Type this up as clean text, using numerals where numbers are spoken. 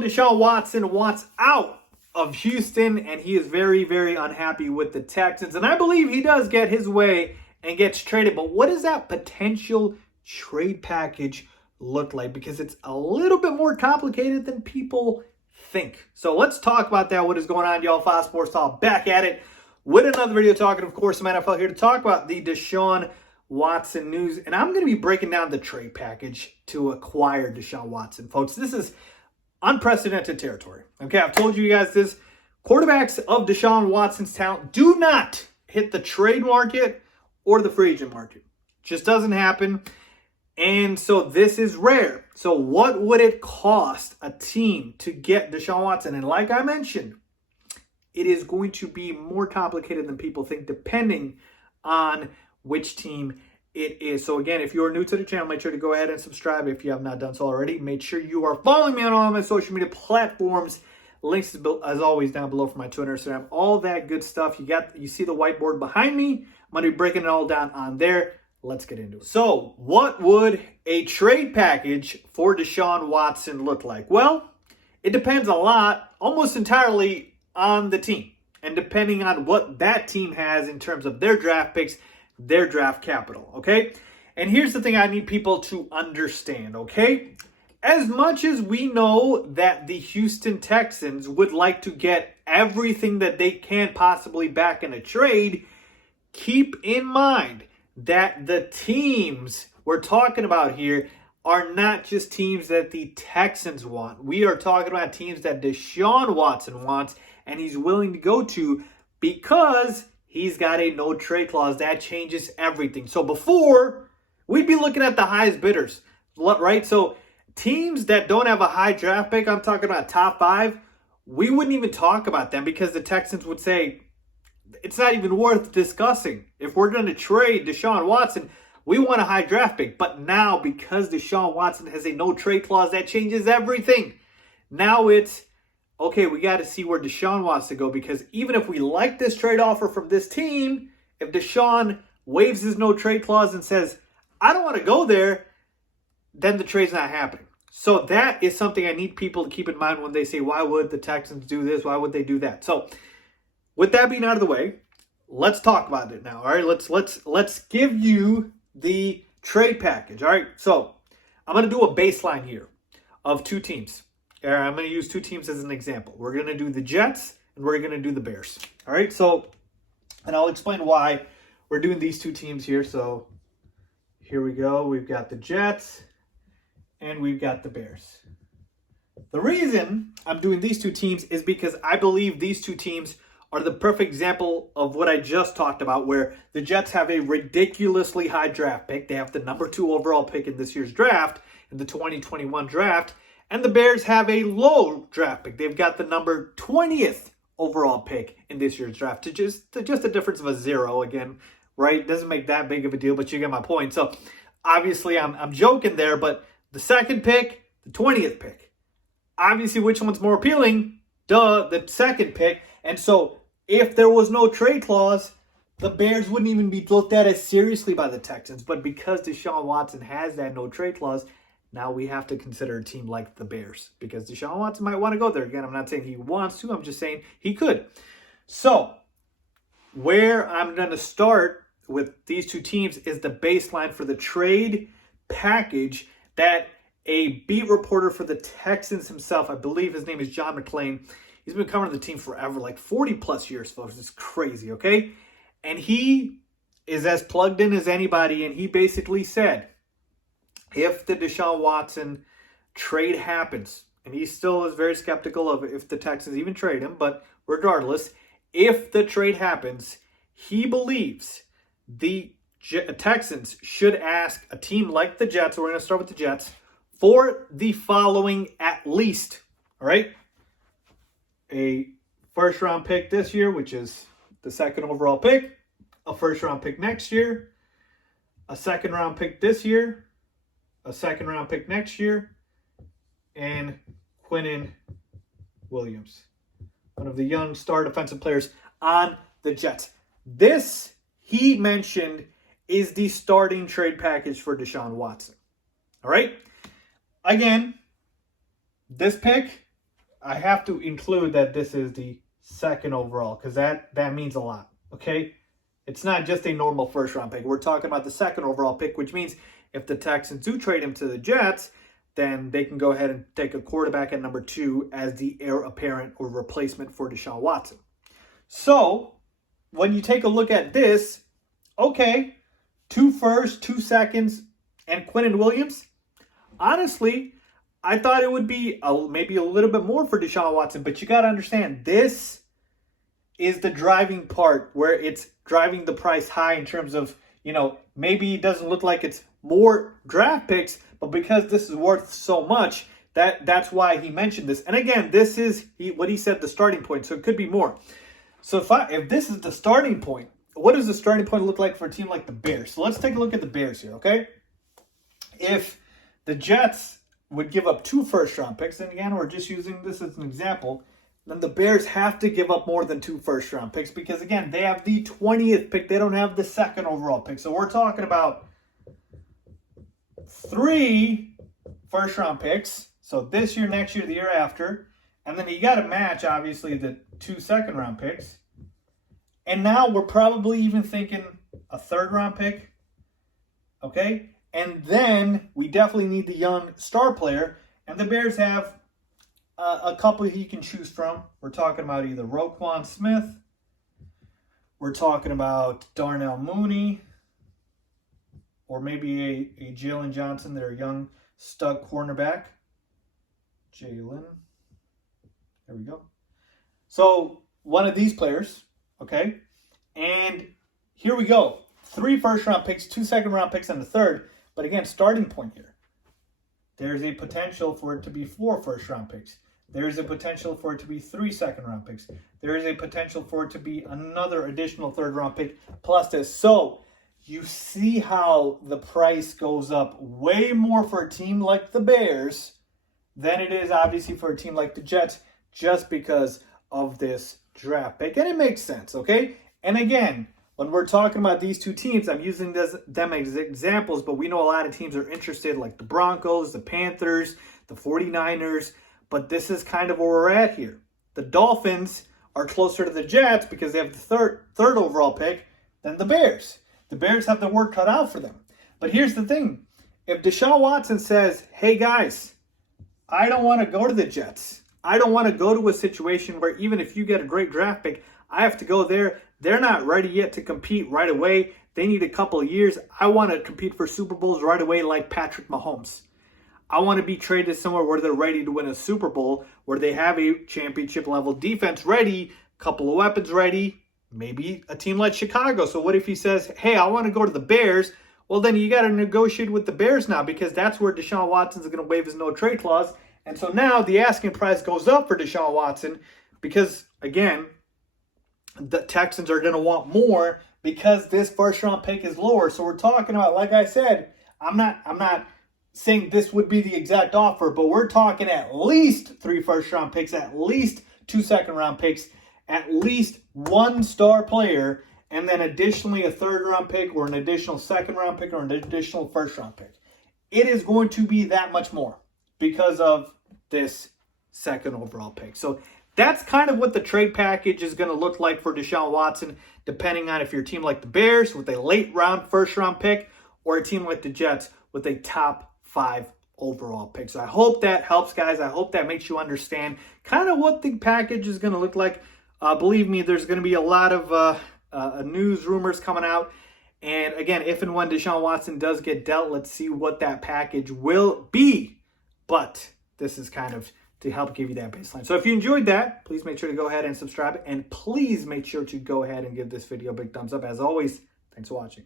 know Deshaun Watson wants out of Houston, and he is very, very unhappy with the Texans. And I believe he does get his way and gets traded. But what does that potential trade package look like? Because it's a little bit more complicated than people think. So let's talk about that. What is going on, y'all? Faiz Sports Talk back at it with another video talking, of course, some NFL here to talk about the Deshaun Watson news. And I'm going to be breaking down the trade package to acquire Deshaun Watson. Folks, this is unprecedented territory. Okay, I've told you guys this. Quarterbacks of Deshaun Watson's talent do not hit the trade market or the free agent market. Just doesn't happen. And so this is rare. So what would it cost a team to get Deshaun Watson? And like I mentioned, it is going to be more complicated than people think depending on which team it is. So again, if you're new to the channel, make sure to go ahead and subscribe if you have not done so already. Make sure you are following me on all my social media platforms. Links as always down below for my Twitter, Instagram, all that good stuff. You see the whiteboard behind me. I'm going to be breaking it all down on there. Let's get into it. So what would a trade package for Deshaun Watson look like? Well, it depends a lot, almost entirely on the team. And depending on what that team has in terms of their draft picks, their draft capital, okay? And here's the thing I need people to understand, okay? As much as we know that the Houston Texans would like to get everything that they can possibly back in a trade, keep in mind that the teams we're talking about here are not just teams that the Texans want. We are talking about teams that Deshaun Watson wants and he's willing to go to because he's got a no trade clause. That changes everything. So before, we'd be looking at the highest bidders, right? So teams that don't have a high draft pick, I'm talking about top 5, we wouldn't even talk about them because the Texans would say, it's not even worth discussing. If we're going to trade Deshaun Watson, we want a high draft pick. But now, because Deshaun Watson has a no trade clause, that changes everything. Now it's, okay, we got to see where Deshaun wants to go, because even if we like this trade offer from this team, if Deshaun waives his no trade clause and says, I don't want to go there, then the trade's not happening. So that is something I need people to keep in mind when they say, why would the Texans do this? Why would they do that? So with that being out of the way, let's talk about it now. All right, let's give you the trade package. All right, so I'm going to do a baseline here of 2 teams. I'm going to use 2 teams as an example. We're going to do the Jets and we're going to do the Bears. All right, so, and I'll explain why we're doing these 2 teams here. So here we go. We've got the Jets and we've got the Bears. The reason I'm doing these 2 teams is because I believe these 2 teams are the perfect example of what I just talked about, where the Jets have a ridiculously high draft pick. They have the number 2 overall pick in this year's draft, in the 2021 draft. And the Bears have a low draft pick. They've got the number 20th overall pick in this year's draft. To just a difference of a 0 again, right? Doesn't make that big of a deal, but you get my point. So obviously I'm joking there, but the 2nd pick, the 20th pick. Obviously, which one's more appealing? Duh, the 2nd pick. And so if there was no trade clause, the Bears wouldn't even be looked at as seriously by the Texans. But because Deshaun Watson has that no trade clause, now we have to consider a team like the Bears, because Deshaun Watson might want to go there. Again, I'm not saying he wants to. I'm just saying he could. So where I'm going to start with these 2 teams is the baseline for the trade package that a beat reporter for the Texans himself, I believe his name is John McClain, he's been covering the team forever, like 40 plus years, folks. It's crazy, okay? And he is as plugged in as anybody, and he basically said, if the Deshaun Watson trade happens, and he still is very skeptical of if the Texans even trade him, but regardless, if the trade happens, he believes the Texans should ask a team like the Jets, we're going to start with the Jets, for the following at least, all right? A 1st round pick this year, which is the 2nd overall pick, a 1st round pick next year, a 2nd round pick this year, a 2nd round pick next year, and Quinnen Williams, one of the young star defensive players on the Jets. This, he mentioned, is the starting trade package for Deshaun Watson. All right? Again, this pick I have to include that this is the second overall because that means a lot, okay? It's not just a normal first-round pick. We're talking about the second overall pick, which means if the Texans do trade him to the Jets, then they can go ahead and take a quarterback at number 2 as the heir apparent or replacement for Deshaun Watson. So when you take a look at this, okay, 2 firsts, 2 seconds, and Quinnen Williams, honestly, I thought it would be maybe a little bit more for Deshaun Watson, but you got to understand, this is the driving part where it's driving the price high in terms of, maybe it doesn't look like it's more draft picks, but because this is worth so much, that's why he mentioned this. And again, this is what he said, the starting point, so it could be more. So if this is the starting point, what does the starting point look like for a team like the Bears? So let's take a look at the Bears here, okay? If the Jets would give up 2 first-round picks, and again, we're just using this as an example, then the Bears have to give up more than 2 first-round picks because, again, they have the 20th pick. They don't have the second overall pick. So we're talking about 3 first-round picks. So this year, next year, the year after. And then you got to match, obviously, the 2 second-round picks. And now we're probably even thinking a third-round pick. Okay? And then we definitely need the young star player. And the Bears have a couple he can choose from. We're talking about either Roquan Smith. We're talking about Darnell Mooney. Or maybe a Jalen Johnson, their young stud cornerback. Jalen. There we go. So one of these players, okay? And here we go. 3 first-round picks, 2 second-round picks, and a third. But again, starting point here. There's a potential for it to be 4 first-round picks. There's a potential for it to be 3 second-round picks. There is a potential for it to be another additional third-round pick plus this. So you see how the price goes up way more for a team like the Bears than it is obviously for a team like the Jets just because of this draft pick. And it makes sense, okay? And again, when we're talking about these 2 teams, I'm using them as examples, but we know a lot of teams are interested, like the Broncos, the Panthers, the 49ers, but this is kind of where we're at here. The Dolphins are closer to the Jets because they have the third overall pick than the Bears. The Bears have the work cut out for them. But here's the thing. If Deshaun Watson says, hey guys, I don't want to go to the Jets. I don't want to go to a situation where even if you get a great draft pick, I have to go there. They're not ready yet to compete right away. They need a couple of years. I want to compete for Super Bowls right away like Patrick Mahomes. I want to be traded somewhere where they're ready to win a Super Bowl, where they have a championship-level defense ready, couple of weapons ready, maybe a team like Chicago. So what if he says, hey, I want to go to the Bears? Well, then you got to negotiate with the Bears now because that's where Deshaun Watson's going to waive his no-trade clause. And so now the asking price goes up for Deshaun Watson because, again, the Texans are going to want more because this first-round pick is lower. So we're talking about, like I said, I'm not saying this would be the exact offer, but we're talking at least 3 first-round picks, at least 2 second-round picks, at least 1 star player, and then additionally a third-round pick or an additional second-round pick or an additional first-round pick. It is going to be that much more because of this second overall pick. So that's kind of what the trade package is going to look like for Deshaun Watson, depending on if you're a team like the Bears with a late-round first-round pick or a team like the Jets with a top 5 overall pick. So I hope that helps, guys. I hope that makes you understand kind of what the package is going to look like. Believe me, there's going to be a lot of news rumors coming out. And again, if and when Deshaun Watson does get dealt, let's see what that package will be. But this is kind of to help give you that baseline. So if you enjoyed that, please make sure to go ahead and subscribe. And please make sure to go ahead and give this video a big thumbs up. As always, thanks for watching.